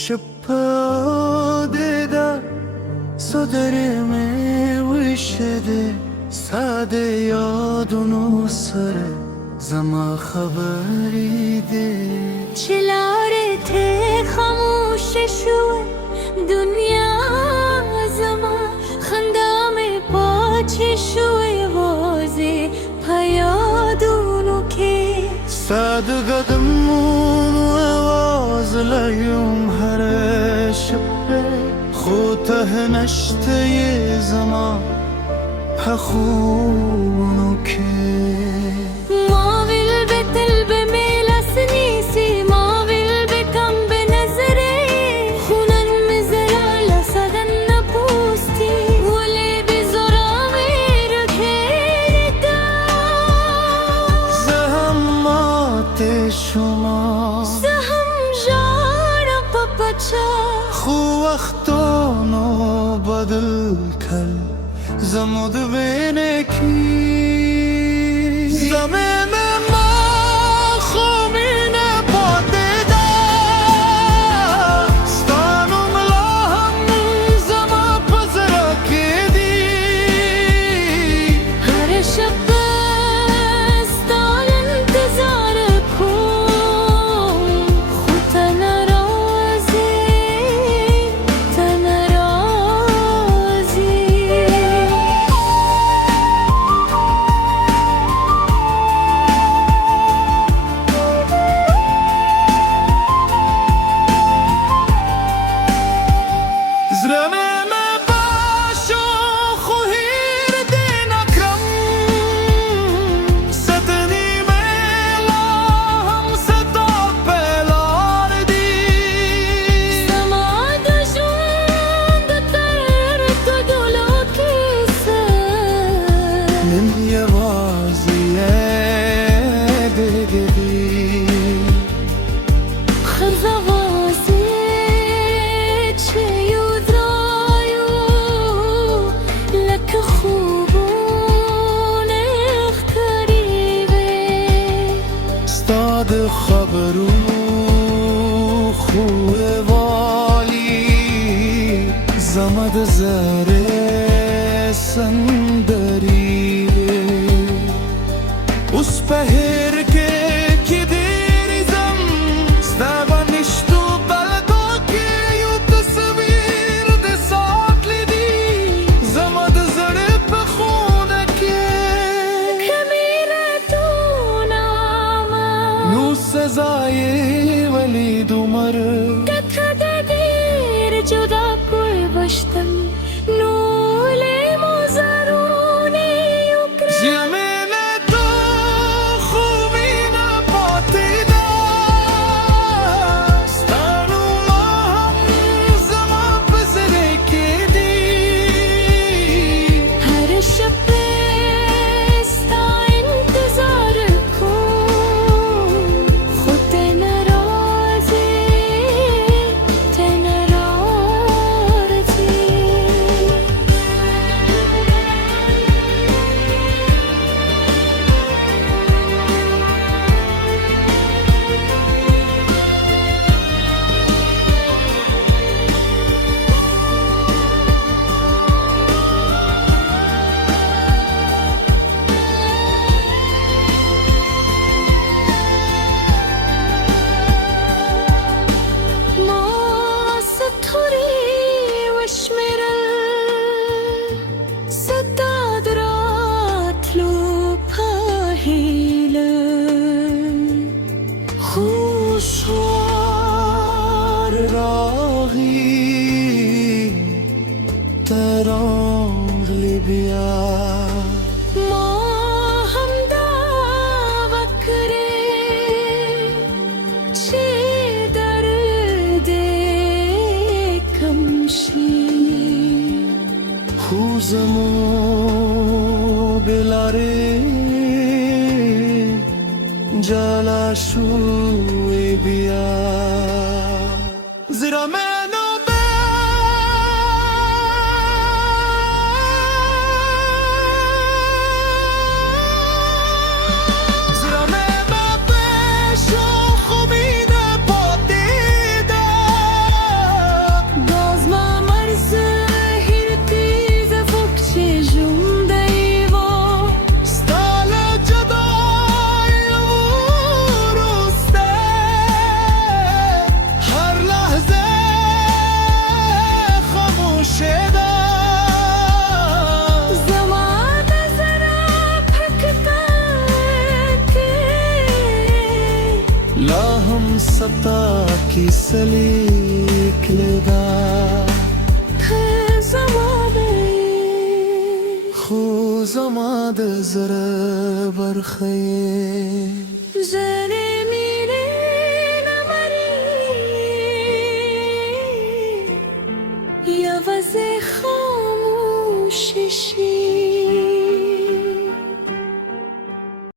شپادیده صدرime وشده ساده یادونو سره زما خبری ده چلاره ته خاموش شو دنیا زما خندام پاچه شوی وازی پیادونو که ساد قدمون آواز لیوم هر شبه خوته نشته زما پخونو که ما ویل بتل بمیلس نیسی ما ویل بکم به نظره خونن مزرال سدن نپوستی ولی بزرا میر کرده زحمات شما زهم جارا پاپچا خو وقتانو بدل کل زمود بینه کی زمین ما خومینه پاتیده ستانو ملاهم زما پزرکی دی هر شب ستان انتظار کن خود تنرازی خبرو خوه والی زمد زره سندری اس پهر که دیریزم ستوانشتو بلدو که یو تصویر ده ساکلی دی زمد زره پخونه که کمیره تو نامه نو سزای ولی دومر کتکده دیر جدا کوی باشتم نوله مزارونی یکره زمین تو خوبین پاتیده ستانو ما هم زمان پزرکی دی هر شب ستا انتظار کن خود تنرازی خوشوار راغی ترانگ لبیا ما هم دعوه کره چه درد کمشی خوزمو بلاره جالا شوی بیا زیرا منو زیرا منو بشو خوبین پاتیده تاكي سليك لدا خو زما د زړه برخه